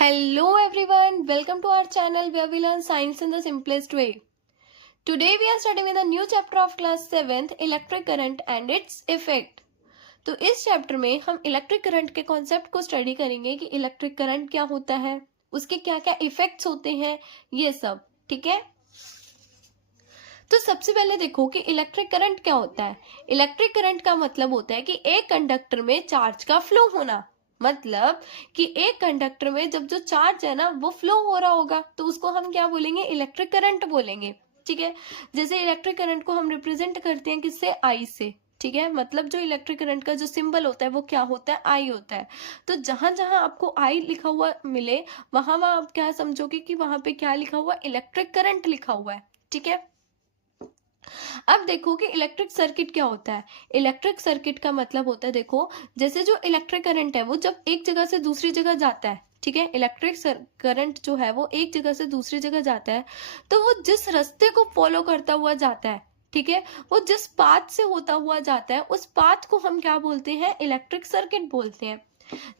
Hello everyone, welcome to our channel where we learn science in the simplest way. Today we are studying with a new chapter of class 7th electric current and its effect. तो इस chapter में हम electric current के concept को study करेंगे कि electric current क्या होता है, उसके क्या क्या इफेक्ट्स होते हैं, ये सब. ठीक है. तो सबसे पहले देखो कि इलेक्ट्रिक करंट क्या होता है. इलेक्ट्रिक करंट का मतलब होता है कि एक कंडक्टर में चार्ज का फ्लो होना. मतलब कि एक कंडक्टर में जब जो चार्ज है ना वो फ्लो हो रहा होगा तो उसको हम क्या बोलेंगे, इलेक्ट्रिक करंट बोलेंगे. ठीक है. जैसे इलेक्ट्रिक करंट को हम रिप्रेजेंट करते हैं किससे, आई से. ठीक है. मतलब जो इलेक्ट्रिक करंट का जो सिंबल होता है वो क्या होता है, आई होता है. तो जहां जहां आपको आई लिखा हुआ मिले वहां वहां आप क्या समझोगे कि वहां पे क्या लिखा हुआ, इलेक्ट्रिक करंट लिखा हुआ है. ठीक है. अब देखो कि इलेक्ट्रिक सर्किट क्या होता है. इलेक्ट्रिक सर्किट का मतलब होता है, देखो जैसे जो इलेक्ट्रिक करंट है वो जब एक जगह से दूसरी जगह जाता है. ठीक है. इलेक्ट्रिक करंट जो है वो एक जगह से दूसरी जगह जाता है तो वो जिस रास्ते को फॉलो करता हुआ जाता है, ठीक है, वो जिस पाथ से होता हुआ जाता है उस पाथ को हम क्या बोलते हैं, इलेक्ट्रिक सर्किट बोलते हैं.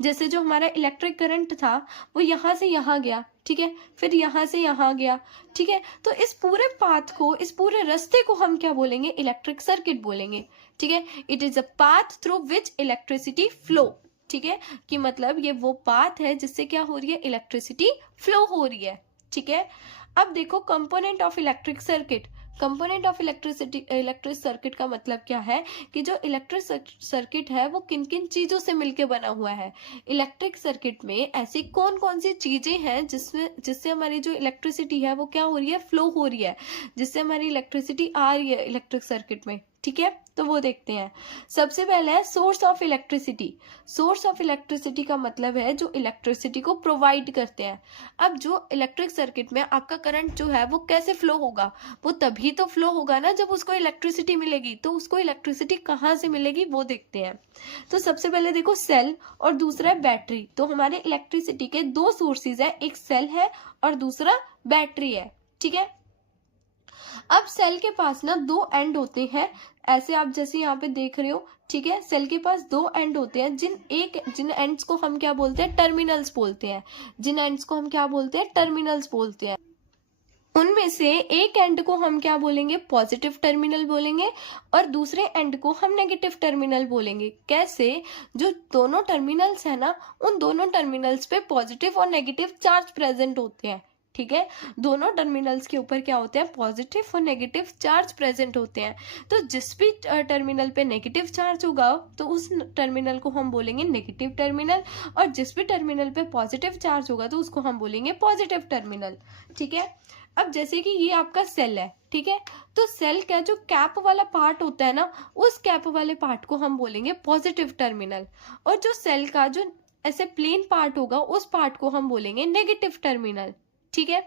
जैसे जो हमारा इलेक्ट्रिक करंट था वो यहाँ से यहाँ गया, ठीक है, फिर यहाँ से यहाँ गया. ठीक है. तो इस पूरे पाथ को, इस पूरे रास्ते को हम क्या बोलेंगे, इलेक्ट्रिक सर्किट बोलेंगे. ठीक है. It is a path through which electricity flow. ठीक है. कि मतलब ये वो पाथ है जिससे क्या हो रही है, इलेक्ट्रिसिटी फ्लो हो रही है. ठीक है. अब देखो component of electric circuit. Component of electric circuit का मतलब क्या है कि जो इलेक्ट्रिक सर्किट है वो किन किन चीजों से मिलकर बना हुआ है. इलेक्ट्रिक सर्किट में ऐसी कौन कौन सी चीजें हैं जिससे हमारी जो इलेक्ट्रिसिटी है वो क्या हो रही है, फ्लो हो रही है, जिससे हमारी इलेक्ट्रिसिटी आ रही है इलेक्ट्रिक सर्किट में. ठीक है. तो वो देखते हैं. सबसे पहले है source of electricity. Source of electricity का मतलब है जो इलेक्ट्रिसिटी को प्रोवाइड करते हैं. अब जो इलेक्ट्रिक सर्किट में आपका करंट जो है वो कैसे फ्लो होगा, वो तभी तो फ्लो होगा ना जब उसको इलेक्ट्रिसिटी मिलेगी. तो उसको इलेक्ट्रिसिटी कहाँ से मिलेगी वो देखते हैं. तो सबसे पहले देखो सेल और दूसरा है बैटरी. तो हमारे इलेक्ट्रिसिटी के दो सोर्सेज है, एक सेल है और दूसरा बैटरी है. ठीक है. अब सेल के पास ना दो एंड होते हैं, ऐसे आप जैसे यहाँ पे देख रहे हो. ठीक है. सेल के पास दो एंड होते हैं, जिन एंड्स को हम क्या बोलते हैं, टर्मिनल्स बोलते हैं. जिन एंड्स को हम क्या बोलते हैं, टर्मिनल्स बोलते हैं. उनमें से एक एंड को हम क्या बोलेंगे, पॉजिटिव टर्मिनल बोलेंगे और दूसरे एंड को हम नेगेटिव टर्मिनल बोलेंगे. कैसे, जो दोनों टर्मिनल्स है ना उन दोनों टर्मिनल्स पे पॉजिटिव और नेगेटिव चार्ज प्रेजेंट होते हैं. ठीक है. दोनों टर्मिनल्स के ऊपर क्या होते हैं, पॉजिटिव और नेगेटिव चार्ज प्रेजेंट होते हैं. तो जिस भी टर्मिनल पे नेगेटिव चार्ज होगा तो उस टर्मिनल को हम बोलेंगे नेगेटिव टर्मिनल, और जिस भी टर्मिनल पे पॉजिटिव चार्ज होगा तो उसको हम बोलेंगे पॉजिटिव टर्मिनल. ठीक है. अब जैसे कि ये आपका सेल है. ठीक है. तो सेल का जो कैप वाला पार्ट होता है ना उस कैप वाले पार्ट को हम बोलेंगे पॉजिटिव टर्मिनल, और जो सेल का जो ऐसे प्लेन पार्ट होगा उस पार्ट को हम बोलेंगे नेगेटिव टर्मिनल. ठीक है.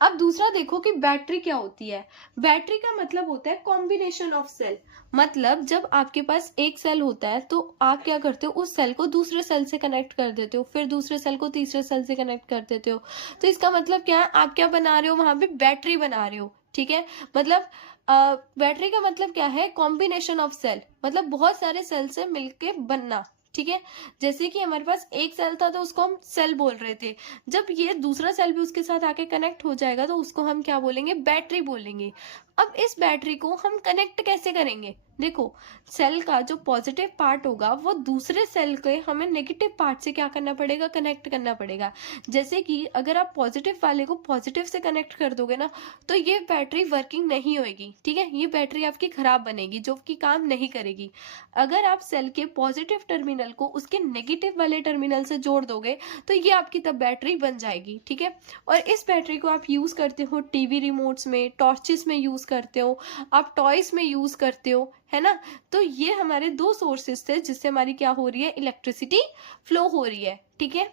अब दूसरा देखो कि बैटरी क्या होती है. बैटरी का मतलब होता है कॉम्बिनेशन ऑफ सेल. मतलब जब आपके पास एक सेल होता है तो आप क्या करते हो, उस सेल को दूसरे सेल से कनेक्ट कर देते हो, फिर दूसरे सेल को तीसरे सेल से कनेक्ट कर देते हो. तो इसका मतलब क्या है, आप क्या बना रहे हो, वहां पे बैटरी बना रहे हो. ठीक है. मतलब बैटरी का मतलब क्या है, कॉम्बिनेशन ऑफ सेल, मतलब बहुत सारे सेल से मिलके बनना. ठीक है. जैसे कि हमारे पास एक सेल था तो उसको हम सेल बोल रहे थे, जब ये दूसरा सेल भी उसके साथ आके कनेक्ट हो जाएगा तो उसको हम क्या बोलेंगे, बैटरी बोलेंगे. अब इस बैटरी को हम कनेक्ट कैसे करेंगे, देखो सेल का जो पॉजिटिव पार्ट होगा वो दूसरे सेल के हमें नेगेटिव पार्ट से क्या करना पड़ेगा, कनेक्ट करना पड़ेगा. जैसे कि अगर आप पॉजिटिव वाले को पॉजिटिव से कनेक्ट कर दोगे ना तो ये बैटरी वर्किंग नहीं होगी. ठीक है. ये बैटरी आपकी खराब बनेगी जो कि काम नहीं करेगी. अगर आप सेल के पॉजिटिव टर्मिनल को उसके नेगेटिव वाले टर्मिनल से जोड़ दोगे तो ये आपकी तब बैटरी बन जाएगी. ठीक है. और इस बैटरी को आप यूज करते हो टीवी रिमोट्स में, टॉर्चेस में यूज करते हो, आप टॉयज में यूज करते हो, है ना. तो ये हमारे दो सोर्सेस थे जिससे हमारी क्या हो रही है, इलेक्ट्रिसिटी फ्लो हो रही है. ठीक है.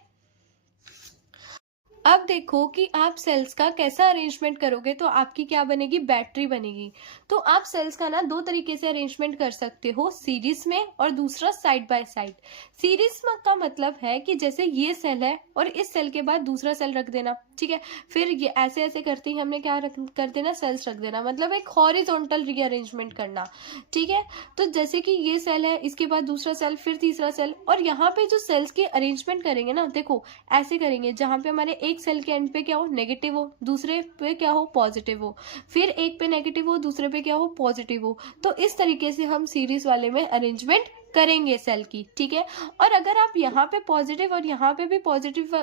अब देखो कि आप सेल्स का कैसा अरेंजमेंट करोगे तो आपकी क्या बनेगी, बैटरी बनेगी। तो आप सेल्स का ना दो तरीके से अरेंजमेंट कर सकते हो, सीरीज में और दूसरा साइड बाय साइड। सीरीज का मतलब है कि जैसे ये सेल है और इस सेल के बाद दूसरा सेल रख देना, ठीक है। फिर ये ऐसे ऐसे करते ही हमने क्या कर देना, सेल्स रख देना, मतलब एक हॉरिजॉन्टल रीअरेंजमेंट करना, ठीक है। तो जैसे कि ये सेल है, इसके बाद दूसरा सेल, फिर तीसरा सेल, और यहाँ पे जो सेल्स की अरेंजमेंट करेंगे ना, देखो ऐसे करेंगे जहां पे हमारे एक सेल के एंड पे क्या हो, नेगेटिव हो, दूसरे पे क्या हो, पॉजिटिव हो, फिर एक पे नेगेटिव हो, दूसरे पे क्या हो, पॉजिटिव हो। तो इस तरीके से हम सीरीज वाले में अरेंजमेंट करेंगे सेल की, ठीक है। और अगर आप यहाँ पे पॉजिटिव और यहाँ पे भी पॉजिटिव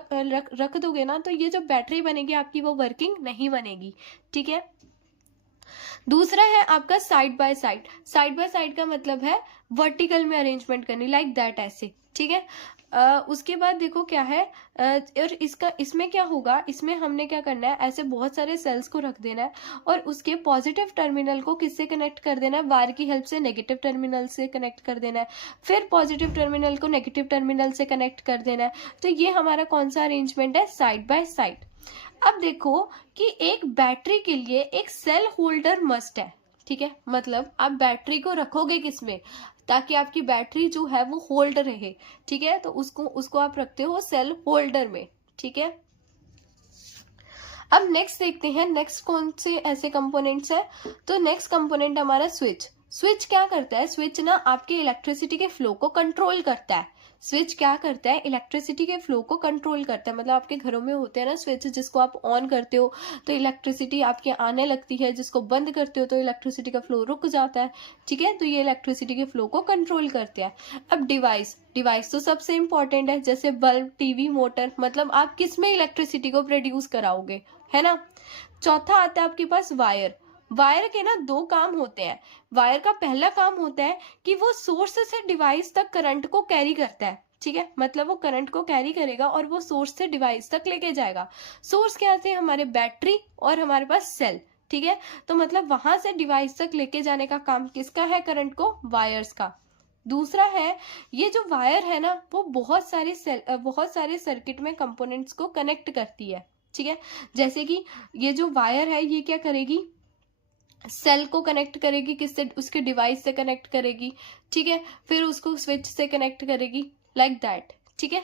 रख दोगे ना, तो ये जो बैटरी बनेगी आपकी वो वर्किंग नहीं बनेगी, ठीक है। दूसरा है आपका side by side. Side by side का मतलब है वर्टिकल में अरेंजमेंट करनी, लाइक दैट, ऐसे, ठीक है। उसके बाद देखो क्या है, और इसमें क्या होगा, इसमें हमने क्या करना है, ऐसे बहुत सारे सेल्स को रख देना है और उसके पॉजिटिव टर्मिनल को किससे कनेक्ट कर देना है, वायर की हेल्प से नेगेटिव टर्मिनल से कनेक्ट कर देना है, फिर पॉजिटिव टर्मिनल को नेगेटिव टर्मिनल से कनेक्ट कर देना है। तो ये हमारा कौन सा अरेंजमेंट है, साइड बाय साइड। अब देखो कि एक बैटरी के लिए एक सेल होल्डर मस्ट है, ठीक है। मतलब आप बैटरी को रखोगे किसमें, ताकि आपकी बैटरी जो है वो होल्ड रहे, ठीक है। तो उसको आप रखते हो सेल होल्डर में, ठीक है। अब नेक्स्ट देखते हैं, नेक्स्ट कौन से ऐसे कंपोनेंट्स है। तो नेक्स्ट कंपोनेंट हमारा स्विच। स्विच क्या करता है, स्विच ना आपके इलेक्ट्रिसिटी के फ्लो को कंट्रोल करता है। स्विच क्या करता है, इलेक्ट्रिसिटी के फ्लो को कंट्रोल करता है। मतलब आपके घरों में होते हैं ना स्विच, जिसको आप ऑन करते हो तो इलेक्ट्रिसिटी आपके आने लगती है, जिसको बंद करते हो तो इलेक्ट्रिसिटी का फ्लो रुक जाता है, ठीक है। तो ये इलेक्ट्रिसिटी के फ्लो को कंट्रोल करते हैं। अब डिवाइस तो सबसे इंपॉर्टेंट है, जैसे बल्ब, टीवी, मोटर, मतलब आप किस में इलेक्ट्रिसिटी को प्रोड्यूस कराओगे, है ना। चौथा आता है आपके पास वायर। वायर के ना दो काम होते हैं। वायर का पहला काम होता है कि वो सोर्स से डिवाइस तक करंट को कैरी करता है, ठीक है। मतलब वो करंट को कैरी करेगा और वो सोर्स से डिवाइस तक लेके जाएगा। सोर्स क्या थे, हमारे बैटरी और हमारे पास सेल, ठीक है। तो मतलब वहां से डिवाइस तक लेके जाने का काम किसका है, करंट को, वायर्स का। दूसरा है, ये जो वायर है ना वो बहुत सारे सर्किट में कंपोनेंट्स को कनेक्ट करती है, ठीक है। जैसे कि ये जो वायर है ये क्या करेगी, सेल को कनेक्ट करेगी, किससे, उसके डिवाइस से कनेक्ट करेगी, ठीक है। फिर उसको स्विच से कनेक्ट करेगी, लाइक दैट, ठीक है।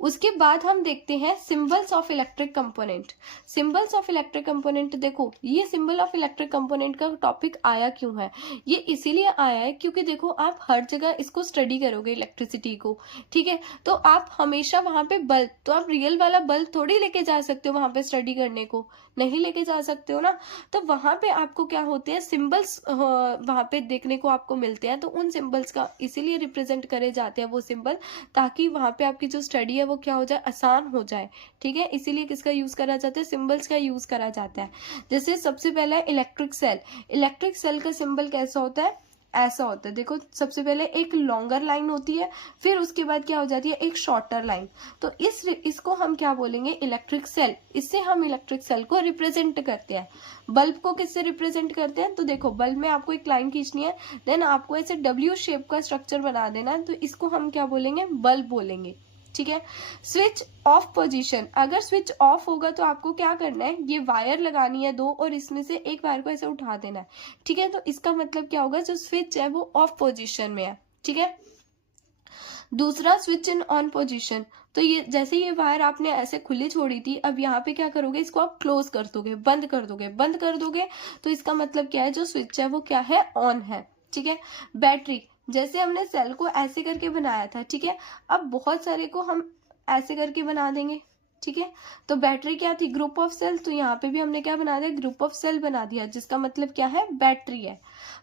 उसके बाद हम देखते हैं symbols of electric component. Symbols of electric component, देखो ये सिंबल ऑफ इलेक्ट्रिक कंपोनेंट का टॉपिक आया क्यों है, ये इसीलिए आया है क्योंकि देखो आप हर जगह इसको स्टडी करोगे इलेक्ट्रिसिटी को, ठीक है। तो आप हमेशा वहां पे बल्ब, तो आप रियल वाला बल्ब थोड़ी लेके जा सकते हो वहां पे स्टडी करने को, नहीं लेके जा सकते हो ना। तो वहां पे आपको क्या होते हैं, सिंबल्स वहां पे देखने को आपको मिलते हैं। तो उन सिंबल्स का इसीलिए रिप्रेजेंट करे जाते हैं वो सिंबल, ताकि वहां पे आपकी जो स्टडी है वो क्या हो जाए, आसान हो जाए, ठीक है। इसीलिए किसका यूज करा जाता है, सिंबल्स का यूज करा जाता है। जैसे सबसे पहला है इलेक्ट्रिक सेल। इलेक्ट्रिक सेल का सिंबल कैसा होता है, ऐसा होता है। देखो सबसे पहले एक लॉन्गर लाइन होती है, फिर उसके बाद क्या हो जाती है, एक शॉर्टर लाइन। तो इसको हम क्या बोलेंगे, इलेक्ट्रिक सेल। इससे हम इलेक्ट्रिक सेल को रिप्रेजेंट करते हैं। बल्ब को किससे रिप्रेजेंट करते हैं, तो देखो बल्ब में आपको एक लाइन खींचनी है, देन आपको ऐसे डब्ल्यू शेप का स्ट्रक्चर बना देना है, तो इसको हम क्या बोलेंगे, बल्ब बोलेंगे, ठीक है। स्विच ऑफ पोजीशन, अगर स्विच ऑफ होगा तो आपको क्या करना है, ये वायर लगानी है दो और इसमें से एक वायर को ऐसे उठा देना है, ठीक है। तो इसका मतलब क्या होगा, जो स्विच है वो ऑफ पोजीशन में है, ठीक है। दूसरा स्विच इन ऑन पोजीशन, तो ये जैसे ये वायर आपने ऐसे खुली छोड़ी थी, अब यहाँ पे क्या करोगे, इसको आप क्लोज कर दोगे, बंद कर दोगे, बंद कर दोगे, तो इसका मतलब क्या है, जो स्विच है वो क्या है, ऑन है, ठीक है। बैटरी, जैसे हमने सेल को ऐसे करके बनाया था, ठीक है। अब बहुत सारे को हम ऐसे करके बना देंगे, ठीक है। तो बैटरी क्या थी, ग्रुप ऑफ सेल, तो यहाँ पे भी हमने क्या बना दिया, ग्रुप ऑफ सेल बना दिया, जिसका मतलब क्या है, बैटरी है।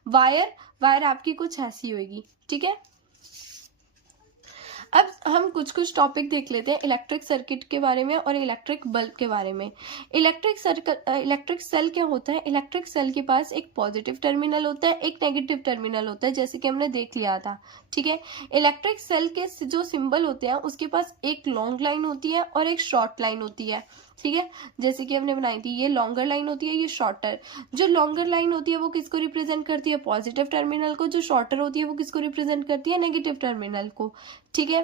वायर आपकी कुछ ऐसी होगी, ठीक है। अब हम कुछ टॉपिक देख लेते हैं इलेक्ट्रिक सर्किट के बारे में और इलेक्ट्रिक बल्ब के बारे में। इलेक्ट्रिक सेल क्या होता है, इलेक्ट्रिक सेल के पास एक पॉजिटिव टर्मिनल होता है, एक नेगेटिव टर्मिनल होता है, जैसे कि हमने देख लिया था, ठीक है। इलेक्ट्रिक सेल के जो सिंबल होते हैं उसके पास एक लॉन्ग लाइन होती है और एक शॉर्ट लाइन होती है, ठीक है। जैसे कि हमने बनाई थी, ये लॉन्गर लाइन होती है, ये शॉर्टर। जो लॉन्गर लाइन होती है वो किसको रिप्रेजेंट करती है, पॉजिटिव टर्मिनल को। जो शॉर्टर होती है वो किसको रिप्रेजेंट करती है, नेगेटिव टर्मिनल को, ठीक है।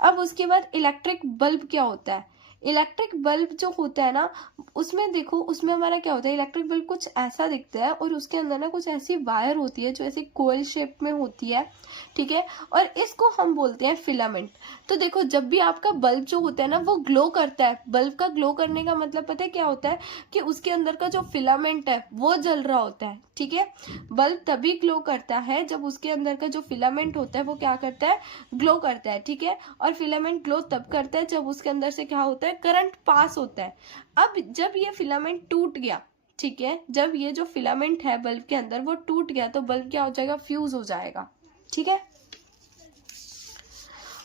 अब उसके बाद इलेक्ट्रिक बल्ब क्या होता है, इलेक्ट्रिक बल्ब जो होता है ना, उसमें देखो, उसमें हमारा क्या होता है, इलेक्ट्रिक बल्ब कुछ ऐसा दिखता है और उसके अंदर ना कुछ ऐसी वायर होती है जो ऐसी कोयल शेप में होती है, ठीक है, और इसको हम बोलते हैं फिलामेंट। तो देखो, जब भी आपका बल्ब जो होता है ना वो ग्लो करता है, बल्ब का ग्लो करने का मतलब पता है क्या होता है, कि उसके अंदर का जो फिलामेंट है वो जल रहा होता है, ठीक है। बल्ब तभी ग्लो करता है जब उसके अंदर का जो फिलामेंट होता है वो क्या करता है, ग्लो करता है, ठीक है। और फिलामेंट ग्लो तब करता है जब उसके अंदर से क्या होता है, करंट पास होता है। अब जब ये फिलामेंट टूट गया, ठीक है, जब ये जो फिलामेंट है बल्ब के अंदर वो टूट गया, तो बल्ब क्या हो जाएगा, फ्यूज हो जाएगा, ठीक है।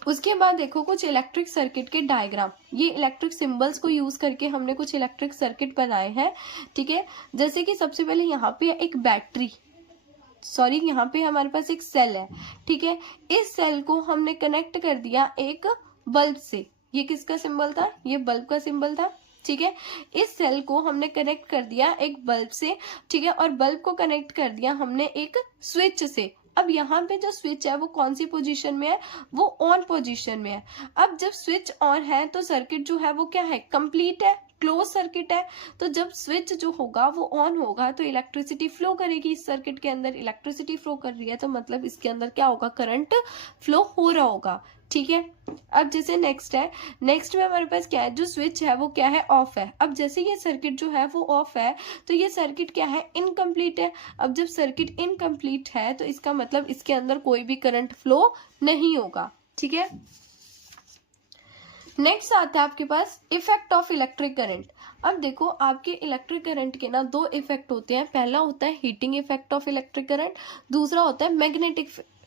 उसके बाद देखो कुछ इलेक्ट्रिक सर्किट के डायग्राम, ये इलेक्ट्रिक सिंबल्स को यूज करके हमने कुछ इलेक्ट्रिक सर्किट बनाए हैं, ठीक है। जैसे कि सबसे पहले यहाँ पे एक बैटरी, सॉरी यहाँ पे हमारे पास एक सेल है, ठीक है। इस सेल को हमने कनेक्ट कर दिया एक बल्ब से, ये किसका सिंबल था, ये बल्ब का सिंबल था, ठीक है। इस सेल को हमने कनेक्ट कर दिया एक बल्ब से, ठीक है, और बल्ब को कनेक्ट कर दिया हमने एक स्विच से। अब यहाँ पे जो स्विच है वो कौन सी पोजीशन में है, वो ऑन पोजीशन में है। अब जब स्विच ऑन है तो सर्किट जो है वो क्या है, कंप्लीट है, क्लोज सर्किट है। तो जब स्विच जो होगा वो ऑन होगा तो इलेक्ट्रिसिटी फ्लो करेगी, इस सर्किट के अंदर इलेक्ट्रिसिटी फ्लो कर रही है तो मतलब इसके अंदर क्या होगा, करंट फ्लो हो रहा होगा, ठीक है। अब जैसे नेक्स्ट है, नेक्स्ट में हमारे पास क्या है, जो स्विच है वो क्या है, ऑफ है। अब जैसे ये सर्किट जो है वो ऑफ है तो ये सर्किट क्या है, इनकम्प्लीट है। अब जब सर्किट इनकम्प्लीट है तो इसका मतलब इसके अंदर कोई भी करंट फ्लो नहीं होगा, ठीक है। नेक्स्ट आता है आपके पास इफेक्ट ऑफ इलेक्ट्रिक करंट। अब देखो, आपके इलेक्ट्रिक करंट के ना दो इफेक्ट होते हैं, पहला होता है heating effect of electric current, दूसरा होता है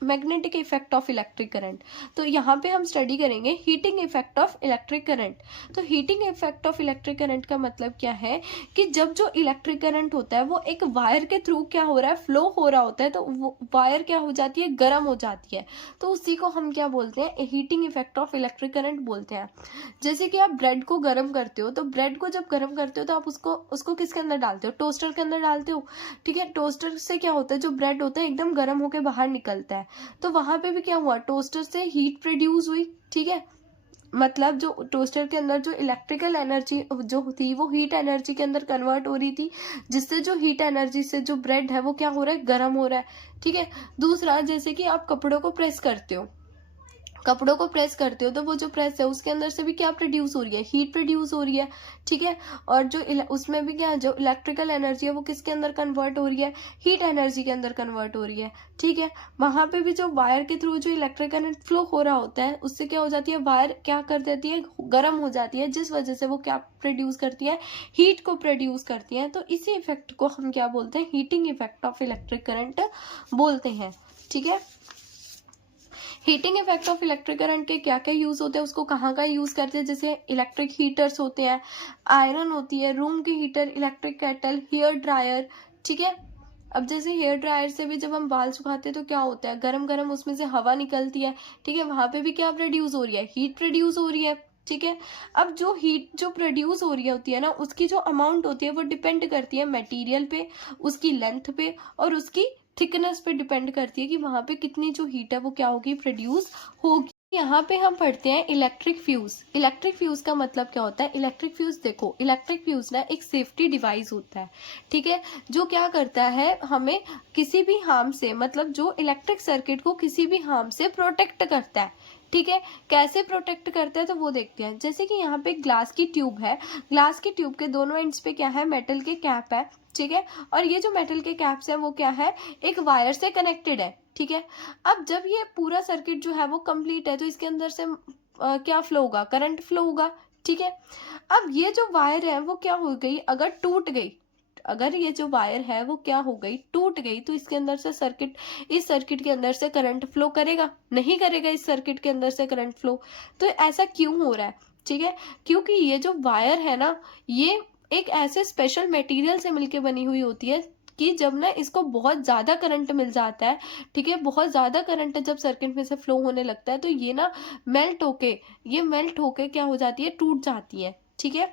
magnetic effect of electric current. तो यहाँ पे हम स्टडी करेंगे heating effect of electric current. तो heating effect of electric current का मतलब क्या है, कि जब जो इलेक्ट्रिक करंट होता है वो एक वायर के थ्रू क्या हो रहा है, फ्लो हो रहा होता है, तो वो वायर क्या हो जाती है, गर्म हो जाती है, तो उसी को हम क्या बोलते हैं, heating effect of electric current बोलते हैं। जैसे कि आप ब्रेड को गर्म करते हो, तो ब्रेड को जब गर्म करते हो तो आप उसको किसके अंदर डालते हो, टोस्टर के अंदर डालते हो, ठीक है। टोस्टर से क्या होता है, जो ब्रेड होता है एकदम गर्म होकर बाहर निकलता है, तो वहां पे भी क्या हुआ, टोस्टर से हीट प्रोड्यूस हुई, ठीक है। मतलब जो टोस्टर के अंदर जो इलेक्ट्रिकल एनर्जी जो थी वो हीट एनर्जी के अंदर कन्वर्ट हो रही थी, जिससे जो हीट एनर्जी से जो ब्रेड है वो क्या हो रहा है, गर्म हो रहा है, ठीक है। दूसरा, जैसे कि आप कपड़ों को प्रेस करते हो, कपड़ों को प्रेस करते हो तो वो जो प्रेस है उसके अंदर से भी क्या प्रोड्यूस हो रही है, हीट प्रोड्यूस हो रही है, ठीक है। और जो उसमें भी क्या है, जो इलेक्ट्रिकल एनर्जी है वो किसके अंदर कन्वर्ट हो रही है, हीट एनर्जी के अंदर कन्वर्ट हो रही है, ठीक है। वहां पे भी जो वायर के थ्रू जो इलेक्ट्रिक करंट फ्लो हो रहा होता है उससे क्या हो जाती है, वायर क्या कर देती है, गर्म हो जाती है, जिस वजह से वो क्या प्रोड्यूस करती है, हीट को प्रोड्यूस करती है। तो इसी इफेक्ट को हम क्या बोलते हैं, heating effect of electric current बोलते हैं, ठीक है। Heating effect of electric current के क्या क्या यूज होते हैं, उसको कहाँ का यूज करते हैं, जैसे इलेक्ट्रिक हीटर्स होते हैं, आयरन होती है, रूम की heater, electric kettle, hair dryer, ठीक है। अब जैसे हेयर ड्रायर से भी जब हम बाल सुखाते हैं तो क्या होता है, गरम गरम उसमें से हवा निकलती है, ठीक है, वहां पे भी क्या प्रोड्यूस हो रही है, हीट प्रोड्यूस हो रही है, ठीक है। अब जो हीट जो प्रोड्यूस हो रही होती है ना, उसकी जो अमाउंट होती है वो डिपेंड करती है मटेरियल पे, उसकी लेंथ पे और उसकी थिकनेस पे डिपेंड करती है कि वहां पे कितनी जो हीट है वो क्या होगी, प्रोड्यूस होगी। यहाँ पे हम पढ़ते हैं इलेक्ट्रिक फ्यूज। इलेक्ट्रिक फ्यूज का मतलब क्या होता है, इलेक्ट्रिक फ्यूज देखो, इलेक्ट्रिक फ्यूज ना एक सेफ्टी डिवाइस होता है, ठीक है, जो क्या करता है, हमें किसी भी हार्म से, मतलब जो इलेक्ट्रिक सर्किट को किसी भी हार्म से प्रोटेक्ट करता है, ठीक है। कैसे प्रोटेक्ट करता है तो वो देखते हैं। जैसे कि यहाँ पे ग्लास की ट्यूब है, ग्लास की ट्यूब के दोनों एंड्स पे क्या है, मेटल के कैप है, ठीक है, और ये जो मेटल के कैप्स है वो क्या है, एक वायर से कनेक्टेड है, ठीक है। अब जब ये पूरा सर्किट जो है वो कंप्लीट है तो इसके अंदर से क्या फ्लो होगा, करंट फ्लो होगा, ठीक है। अब ये जो वायर है वो क्या हो गई, अगर टूट गई, अगर ये जो वायर है वो क्या हो गई, टूट गई, तो इसके अंदर से सर्किट, इस सर्किट के अंदर से करंट फ्लो करेगा, नहीं करेगा इस सर्किट के अंदर से करंट फ्लो। तो ऐसा क्यों हो रहा है, ठीक है, क्योंकि ये जो वायर है ना, ये एक ऐसे स्पेशल मटेरियल से मिलके बनी हुई होती है कि जब ना इसको बहुत ज़्यादा करंट मिल जाता है, ठीक है, बहुत ज़्यादा करंट जब सर्किट में से फ्लो होने लगता है तो ये ना मेल्ट होके क्या हो जाती है, टूट जाती है, ठीक है।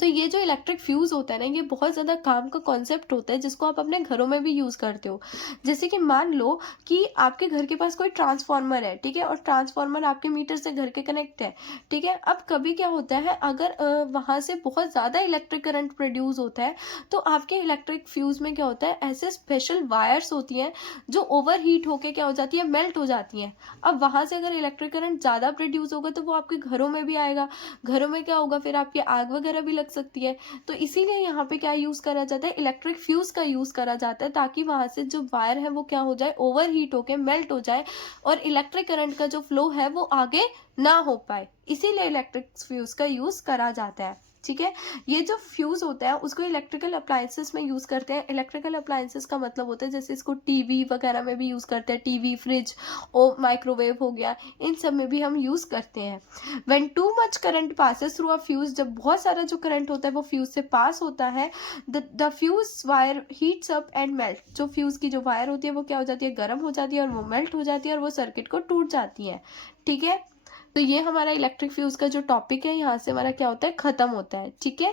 तो ये जो इलेक्ट्रिक फ्यूज होता है ना, ये बहुत ज़्यादा काम का कॉन्सेप्ट होता है जिसको आप अपने घरों में भी यूज़ करते हो। जैसे कि मान लो कि आपके घर के पास कोई ट्रांसफार्मर है, ठीक है, और ट्रांसफार्मर आपके मीटर से घर के कनेक्ट है, ठीक है। अब कभी क्या होता है, अगर वहाँ से बहुत ज़्यादा इलेक्ट्रिक करंट प्रोड्यूस होता है, तो आपके इलेक्ट्रिक फ्यूज में क्या होता है, ऐसे स्पेशल वायर्स होती हैं जो ओवर हीट होके क्या हो जाती है, मेल्ट हो जाती हैं। अब वहाँ से अगर इलेक्ट्रिक करंट ज़्यादा प्रोड्यूस होगा तो वो आपके घरों में भी आएगा। घरों में क्या होगा, फिर आपकी आग वगैरह भी लग सकती है। तो इसीलिए यहाँ पे क्या यूज़ करा जाता है, इलेक्ट्रिक फ्यूज का यूज़ करा जाता है, ताकि वहाँ से जो वायर है वो क्या हो जाए, ओवर हीट होके मेल्ट हो जाए और इलेक्ट्रिक करंट का जो फ्लो है वो आगे ना हो पाए। इसीलिए इलेक्ट्रिक फ्यूज का यूज़ करा जाता है, ठीक है। ये जो फ्यूज होता है उसको इलेक्ट्रिकल अप्लायंसेस में यूज़ करते हैं। इलेक्ट्रिकल अप्लायंसेस का मतलब होता है जैसे इसको टीवी वगैरह में भी यूज़ करते हैं, टीवी, फ्रिज और माइक्रोवेव हो गया, इन सब में भी हम यूज़ करते हैं। When too much current passes through a fuse, जब बहुत सारा जो करंट होता है वो फ्यूज से पास होता है, the fuse wire heats up and melt. जो फ्यूज की जो वायर होती है वो क्या हो जाती है, गर्म हो जाती है और वो मेल्ट हो जाती है और वो सर्किट को टूट जाती है, ठीक है। तो ये हमारा इलेक्ट्रिक फ्यूज का जो टॉपिक है, यहाँ से हमारा क्या होता है, खत्म होता है, ठीक है।